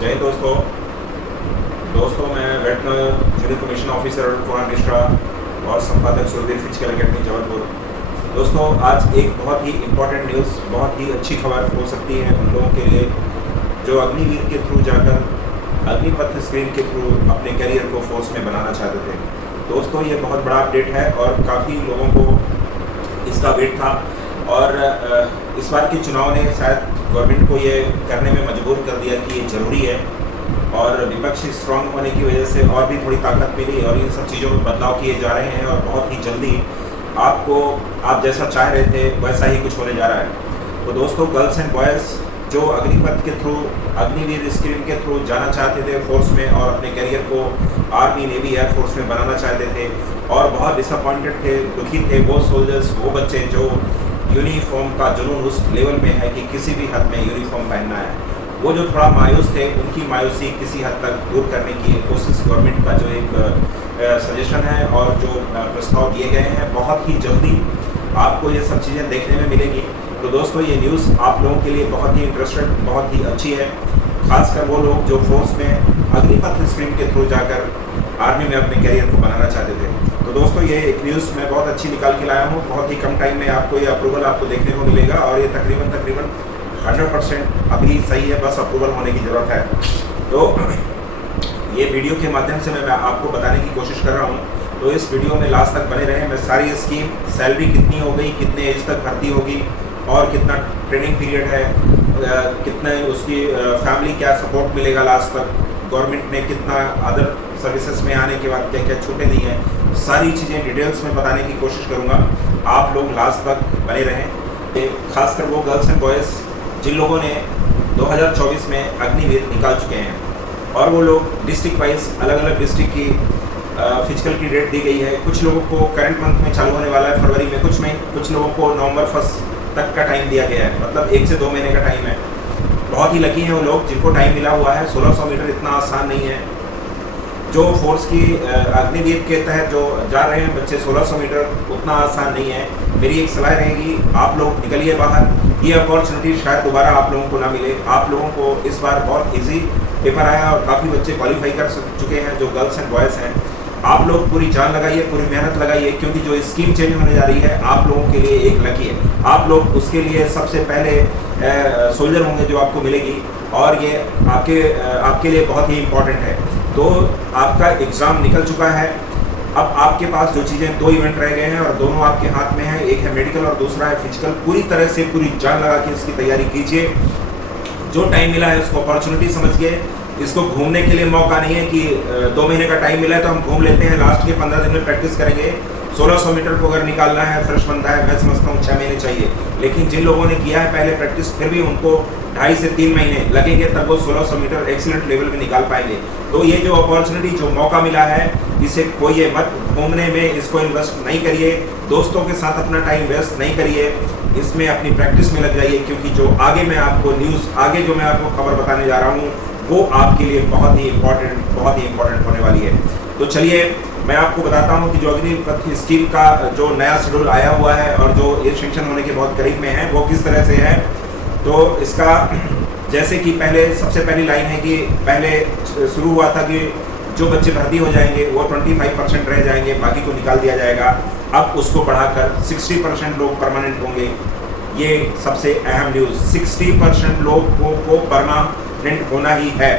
जय दोस्तों मैं वेटनर junior commission officer Kuran Mishra और संपादक सुरवीर फिजिकल एकेडमी जबलपुर। दोस्तों, आज एक बहुत ही इम्पोर्टेंट न्यूज़, बहुत ही अच्छी खबर हो सकती है उन लोगों के लिए जो अग्निवीर के थ्रू जाकर अग्निपथ स्क्रीन के थ्रू अपने करियर को फोर्स में बनाना चाहते थे। दोस्तों, ये बहुत बड़ा अपडेट है और काफ़ी लोगों को इसका वेट था और इस बार के चुनाव ने शायद गवर्नमेंट को ये करने में मजबूर कर दिया कि ये ज़रूरी है और विपक्ष स्ट्रांग होने की वजह से और भी थोड़ी ताकत मिली और इन सब चीज़ों में बदलाव किए जा रहे हैं और बहुत ही जल्दी आप जैसा चाह रहे थे वैसा ही कुछ होने जा रहा है। तो दोस्तों, गर्ल्स एंड बॉयज़ जो अग्निपथ के थ्रू अग्निवीर स्कीम के थ्रू जाना चाहते थे फोर्स में और अपने करियर को आर्मी, नेवी, एयरफोर्स में बनाना चाहते थे और बहुत डिसअपॉइंटेड थे, दुखी थे, वो सोल्जर्स, वो बच्चे जो यूनिफॉर्म का जुनून उस लेवल में है कि किसी भी हद में यूनिफॉर्म पहनना है, वो जो थोड़ा मायूस थे, उनकी मायूसी किसी हद तक दूर करने की कोशिश गवर्नमेंट का जो एक सजेशन है और जो प्रस्ताव दिए गए हैं, बहुत ही जल्दी आपको ये सब चीज़ें देखने में मिलेगी। तो दोस्तों, ये न्यूज़ आप लोगों के लिए बहुत ही इंटरेस्टेड, बहुत ही अच्छी है, खासकर वो लोग जो फोर्स में अग्निपथ स्कीम के थ्रू जाकर आर्मी में अपने करियर को बनाना चाहते थे। तो दोस्तों, ये एक न्यूज़ मैं बहुत अच्छी निकाल के लाया हूँ। बहुत ही कम टाइम में आपको ये अप्रूवल आपको देखने को मिलेगा और ये तकरीबन 100% अभी सही है, बस अप्रूवल होने की ज़रूरत है। तो ये वीडियो के माध्यम से मैं आपको बताने की कोशिश कर रहा हूँ, तो इस वीडियो में लास्ट तक बने रहें। मैं सारी स्कीम, सैलरी कितनी हो गई, कितने एज तक भर्ती होगी और कितना ट्रेनिंग पीरियड है, कितने उसकी फैमिली क्या सपोर्ट मिलेगा लास्ट तक, गवर्नमेंट ने कितना अदर सर्विसेज में आने के बाद क्या क्या छूटें दी हैं, सारी चीज़ें डिटेल्स में बताने की कोशिश करूँगा। आप लोग लास्ट तक बने रहें। खासकर वो गर्ल्स एंड बॉयज़ जिन लोगों ने 2024 में अग्निवीर निकाल चुके हैं और वो लोग डिस्ट्रिक्ट वाइज अलग अलग डिस्ट्रिक्ट की फिजिकल की डेट दी गई है। कुछ लोगों को करंट मंथ में चालू होने वाला है फरवरी में, कुछ लोगों को नवंबर 1 तक का टाइम दिया गया है, मतलब 1 से 2 महीने का टाइम है। बहुत ही लकी हैं वो लोग जिनको टाइम मिला हुआ है। 1600 मीटर इतना आसान नहीं है। जो फोर्स की अग्निवीर के तहत जो जा रहे हैं बच्चे 1600 मीटर उतना आसान नहीं है। मेरी एक सलाह रहेगी, आप लोग निकलिए बाहर। ये अपॉर्चुनिटी शायद दोबारा आप लोगों को ना मिले। आप लोगों को इस बार बहुत इजी पेपर आया और काफ़ी बच्चे क्वालिफाई कर चुके हैं जो गर्ल्स एंड बॉयज़ हैं। आप लोग पूरी जान लगाइए, पूरी मेहनत लगाइए, क्योंकि जो स्कीम चेंज होने जा रही है आप लोगों के लिए एक लकी है। आप लोग उसके लिए सबसे पहले सोल्जर होंगे जो आपको मिलेगी और ये आपके लिए बहुत ही इम्पोर्टेंट है। तो आपका एग्ज़ाम निकल चुका है। अब आपके पास जो चीज़ें, 2 इवेंट रह गए हैं और दोनों आपके हाथ में है। एक है मेडिकल और दूसरा है फिजिकल। पूरी तरह से पूरी जान लगा के इसकी तैयारी कीजिए। जो टाइम मिला है उसको अपॉर्चुनिटी समझिए। इसको घूमने के लिए मौका नहीं है कि 2 महीने का टाइम मिला है तो हम घूम लेते हैं, लास्ट के 15 दिन में प्रैक्टिस करेंगे। 1600 मीटर को अगर निकालना है, फ्रेश बनता है, मैं समझता हूँ 6 महीने चाहिए। लेकिन जिन लोगों ने किया है पहले प्रैक्टिस, फिर भी उनको 2.5 से 3 महीने लगेंगे, तब वो 1600 मीटर एक्सीलेंट लेवल में निकाल पाएंगे। तो ये जो अपॉर्चुनिटी, जो मौका मिला है, इसे खोइए मत। घूमने में इसको इन्वेस्ट नहीं करिए, दोस्तों के साथ अपना टाइम वेस्ट नहीं करिए, इसमें अपनी प्रैक्टिस में लग जाइए, क्योंकि जो आगे मैं आपको खबर बताने जा रहा हूँ वो आपके लिए बहुत ही इम्पोर्टेंट होने वाली है। तो चलिए मैं आपको बताता हूँ कि जो अग्निपथ स्कीम का जो नया शेड्यूल आया हुआ है और जो ये सेंक्शन होने के बहुत करीब में है वो किस तरह से है। तो इसका जैसे कि सबसे पहली लाइन है कि पहले शुरू हुआ था कि जो बच्चे भर्ती हो जाएंगे वो 25% रह जाएंगे, बाकी को निकाल दिया जाएगा। अब उसको बढ़ाकर 60% लोग परमानेंट होंगे। ये सबसे अहम न्यूज़, 60% लोगों को परमानेंट होना ही है।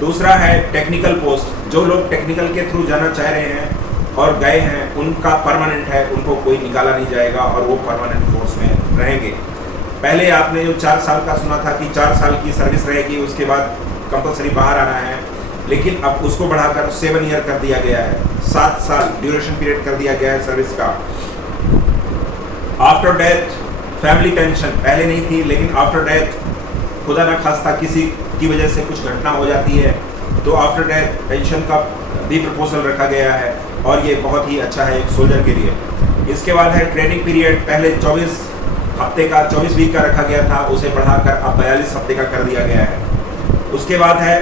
दूसरा है टेक्निकल पोस्ट। जो लोग टेक्निकल के थ्रू जाना चाह रहे हैं और गए हैं, उनका परमानेंट है, उनको कोई निकाला नहीं जाएगा और वो परमानेंट फोर्स में रहेंगे। पहले आपने जो 4 साल का सुना था कि 4 साल की सर्विस रहेगी, उसके बाद कंपलसरी बाहर आना है, लेकिन अब उसको बढ़ाकर 7 ईयर कर दिया गया है। 7 साल ड्यूरेशन पीरियड कर दिया गया है सर्विस का। आफ्टर डेथ फैमिली पेंशन पहले नहीं थी, लेकिन आफ्टर डेथ खुदा न खास्ता किसी की वजह से कुछ घटना हो जाती है तो आफ्टर डेथ पेंशन का भी प्रपोजल रखा गया है और ये बहुत ही अच्छा है एक सोल्जर के लिए। इसके बाद है ट्रेनिंग पीरियड। पहले 24 हफ्ते का, 24 वीक का रखा गया था, उसे बढ़ाकर अब 42 हफ्ते का कर दिया गया है। उसके बाद है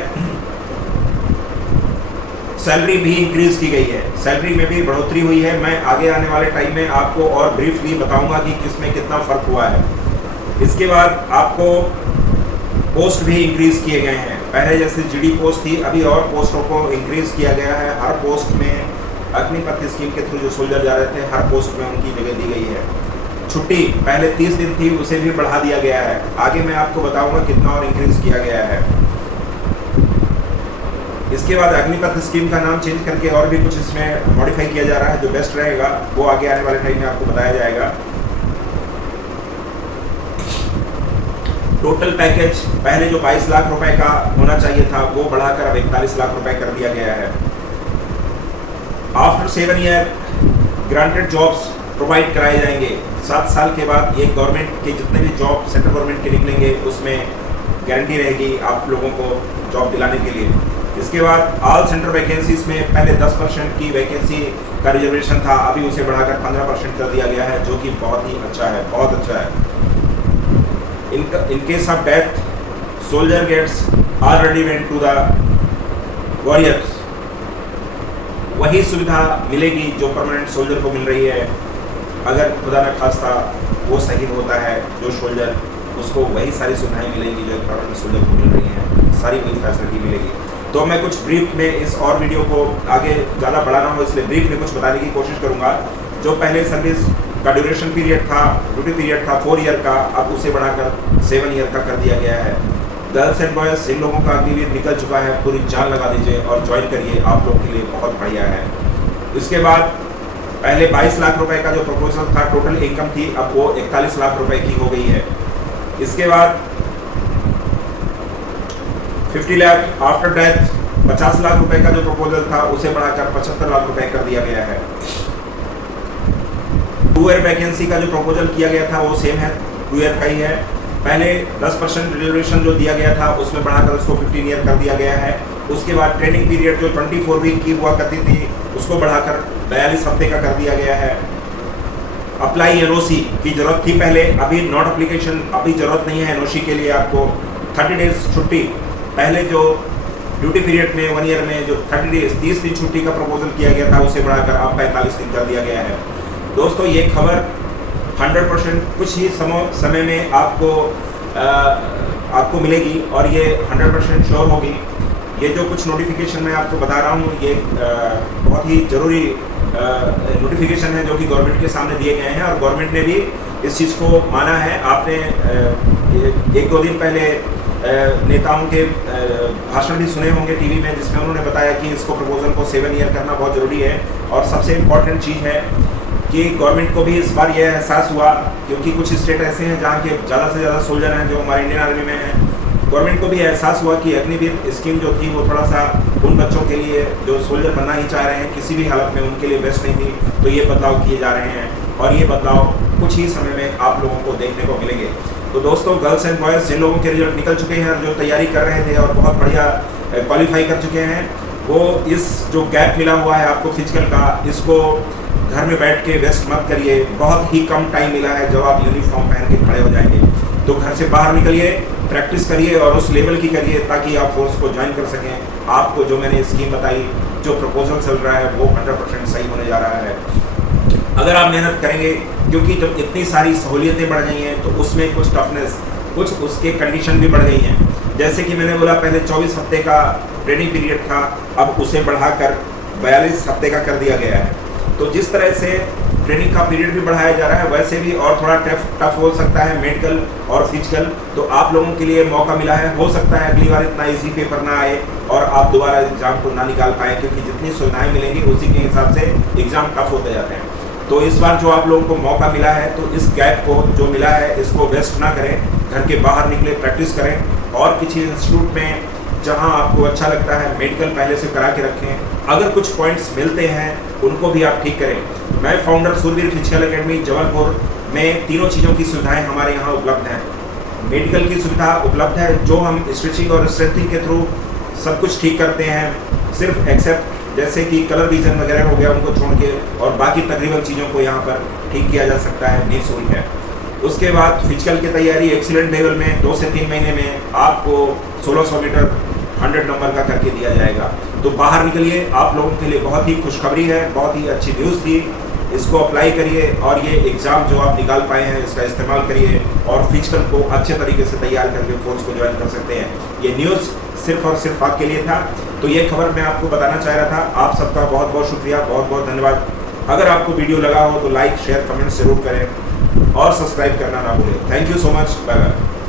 सैलरी भी इंक्रीज की गई है, सैलरी में भी बढ़ोतरी हुई है। मैं आगे आने वाले टाइम में आपको और ब्रीफली बताऊंगा कि किसमें कितना फर्क हुआ है। इसके बाद आपको पोस्ट भी इंक्रीज किए गए हैं। पहले जैसे जीडी पोस्ट थी, अभी और पोस्टों को इंक्रीज किया गया है। हर पोस्ट में अग्निपथ स्कीम के थ्रू जो सोल्जर जा रहे थे, हर पोस्ट में उनकी जगह दी गई है। छुट्टी पहले 30 दिन थी, उसे भी बढ़ा दिया गया है। आगे मैं आपको बताऊंगा कितना और इंक्रीज किया गया है। इसके बाद अग्निपथ स्कीम का नाम चेंज करके और भी कुछ इसमें मॉडिफाई किया जा रहा है। जो बेस्ट रहेगा वो आगे आने वाले टाइम में आपको बताया जाएगा। टोटल पैकेज पहले जो 22 लाख रुपए का होना चाहिए था, वो बढ़ाकर अब 41 लाख रुपए कर दिया गया है। After 7 year granted jobs provide कराए जाएंगे। 7 साल के बाद ये गवर्नमेंट के जितने भी जॉब सेंट्रल गवर्नमेंट के निकलेंगे, उसमें गारंटी रहेगी आप लोगों को जॉब दिलाने के लिए। इसके बाद ऑल सेंट्रल वैकेंसीज में पहले 10% की वैकेंसी का रिजर्वेशन था, अभी उसे बढ़ाकर 15% कर दिया गया है, जो कि बहुत ही अच्छा है, बहुत अच्छा है। In case of death, soldier gets already went to the warriors। वही सुविधा मिलेगी जो परमानेंट सोल्जर को मिल रही है। अगर खुदा न खास्ता वो शहीद होता है जो सोल्जर, उसको वही सारी सुविधाएं मिलेंगी जो परमानेंट सोल्जर को मिल रही हैं, सारी वही फैसिलिटी मिलेगी। तो मैं कुछ ब्रीफ में इस और वीडियो को आगे ज़्यादा बढ़ाना हो, इसलिए ब्रीफ में कुछ बताने की कोशिश करूँगा। जो पहले सर्विस का ड्यूरेशन पीरियड था, ड्यूटी पीरियड था 4 ईयर का, अब उसे बढ़ाकर 7 ईयर का कर दिया गया है। गर्ल्स एंड बॉयज़, इन लोगों का अग्निवीर निकल चुका है, पूरी जान लगा दीजिए और ज्वाइन करिए, आप लोगों के लिए बहुत बढ़िया है। इसके बाद पहले 22 लाख रुपए का जो प्रपोजल था, टोटल इनकम थी, अब वो 41 लाख रुपए की हो गई है। इसके बाद 50 लाख आफ्टर डेथ 50 लाख रुपए का जो प्रपोजल था, उसे बढ़ाकर 75 लाख रुपए कर दिया गया है। 2 ईयर वैकेंसी का जो प्रपोजल किया गया था वो सेम है, 2 ईयर का ही है। पहले 10% रिजर्वेशन जो दिया गया था, उसमें बढ़ाकर उसको 15 ईयर कर दिया गया है। उसके बाद ट्रेनिंग पीरियड जो 24 वीक की हुआ करती थी, उसको बढ़ाकर 42 हफ्ते का कर दिया गया है। अप्लाई एनओसी की जरूरत थी पहले, अभी नॉट एप्लीकेशन, अभी जरूरत नहीं है एनओसी के लिए आपको। 30 डेज छुट्टी, पहले जो ड्यूटी पीरियड में 1 ईयर में जो 30 डेज 30 दिन छुट्टी का प्रपोजल किया गया था, उसे बढ़ाकर अब 45 दिन कर दिया गया है। दोस्तों, ये खबर 100% कुछ ही समय में आपको मिलेगी और ये 100% श्योर होगी। ये जो कुछ नोटिफिकेशन मैं आपको बता रहा हूँ, ये बहुत ही ज़रूरी नोटिफिकेशन है जो कि गवर्नमेंट के सामने दिए गए हैं और गवर्नमेंट ने भी इस चीज़ को माना है। आपने 1-2 दिन पहले नेताओं के भाषण भी सुने होंगे टीवी में, जिसमें उन्होंने बताया कि इसको प्रपोजल को 7 ईयर करना बहुत ज़रूरी है। और सबसे इम्पॉर्टेंट चीज़ है कि गवर्नमेंट को भी इस बार यह एहसास हुआ, क्योंकि कुछ स्टेट ऐसे हैं जहाँ के ज़्यादा से ज़्यादा सोल्जर हैं जो हमारे इंडियन आर्मी में हैं। गवर्नमेंट को भी एहसास हुआ कि अग्निवीर स्कीम जो थी वो थोड़ा सा उन बच्चों के लिए जो सोल्जर बनना ही चाह रहे हैं, किसी भी हालत में उनके लिए बेस्ट नहीं थी। तो ये बदलाव किए जा रहे हैं और ये बदलाव कुछ ही समय में आप लोगों को देखने को मिलेंगे। तो दोस्तों, गर्ल्स एंड बॉयज़, जिन लोगों के रिजल्ट निकल चुके हैं और जो तैयारी कर रहे थे और बहुत बढ़िया क्वालिफाई कर चुके हैं, वो इस जो गैप मिला हुआ है आपको फिजिकल का, इसको घर में बैठ के वेस्ट मत करिए। बहुत ही कम टाइम मिला है जब आप यूनिफॉर्म पहन के खड़े हो जाएंगे। तो घर से बाहर निकलिए, प्रैक्टिस करिए और उस लेवल की करिए ताकि आप फोर्स को ज्वाइन कर सकें। आपको जो मैंने स्कीम बताई, जो प्रपोजल चल रहा है, वो 100% सही होने जा रहा है अगर आप मेहनत करेंगे। क्योंकि जब इतनी सारी सहूलियतें बढ़ गई हैं तो उसमें कुछ टफनेस, कुछ उसके कंडीशन भी बढ़ गई हैं। जैसे कि मैंने बोला, पहले 24 हफ्ते का ट्रेनिंग पीरियड था, अब उसे बढ़ाकर 42 हफ्ते का कर दिया गया है। तो जिस तरह से ट्रेनिंग का पीरियड भी बढ़ाया जा रहा है, वैसे भी और थोड़ा टफ हो सकता है मेडिकल और फिजिकल। तो आप लोगों के लिए मौका मिला है, हो सकता है अगली बार इतना इजी पेपर ना आए और आप दोबारा एग्जाम को ना निकाल पाएँ, क्योंकि जितनी सुविधाएं मिलेंगी उसी के हिसाब से एग्जाम टफ होते जाते हैं। तो इस बार जो आप लोगों को मौका मिला है, तो इस गैप को जो मिला है इसको वेस्ट ना करें, घर के बाहर निकले, प्रैक्टिस करें और किसी इंस्टीट्यूट में जहां आपको अच्छा लगता है मेडिकल पहले से करा के रखें। अगर कुछ पॉइंट्स मिलते हैं उनको भी आप ठीक करें। मैं फाउंडर सूरवीर फिजिकल एकेडमी जबलपुर में तीनों चीज़ों की सुविधाएं हमारे यहाँ उपलब्ध हैं। मेडिकल की सुविधा उपलब्ध है, जो हम स्ट्रेचिंग और स्ट्रेंथिंग के थ्रू सब कुछ ठीक करते हैं, सिर्फ एक्सेप्ट जैसे कि कलर विजन वगैरह हो गया उनको छोड़ के, और बाकी तकरीबन चीज़ों को यहाँ पर ठीक किया जा सकता है, निःशुल्क है। उसके बाद फिजिकल की तैयारी एक्सीलेंट लेवल में 2 से 3 महीने में आपको 1600 मीटर 100 नंबर का करके दिया जाएगा। तो बाहर निकलिए, आप लोगों के लिए बहुत ही खुशखबरी है, बहुत ही अच्छी न्यूज़ थी। इसको अप्लाई करिए और ये एग्ज़ाम जो आप निकाल पाए हैं इसका इस्तेमाल करिए और फिजिकल को अच्छे तरीके से तैयार करके फोर्स को ज्वाइन कर सकते हैं। ये न्यूज़ सिर्फ और सिर्फ आपके लिए था। तो ये खबर मैं आपको बताना चाह रहा था। आप सबका बहुत बहुत शुक्रिया, बहुत बहुत धन्यवाद। अगर आपको वीडियो लगा हो तो लाइक शेयर कमेंट जरूर करें और सब्सक्राइब करना ना भूलें। Thank you so much, bye bye.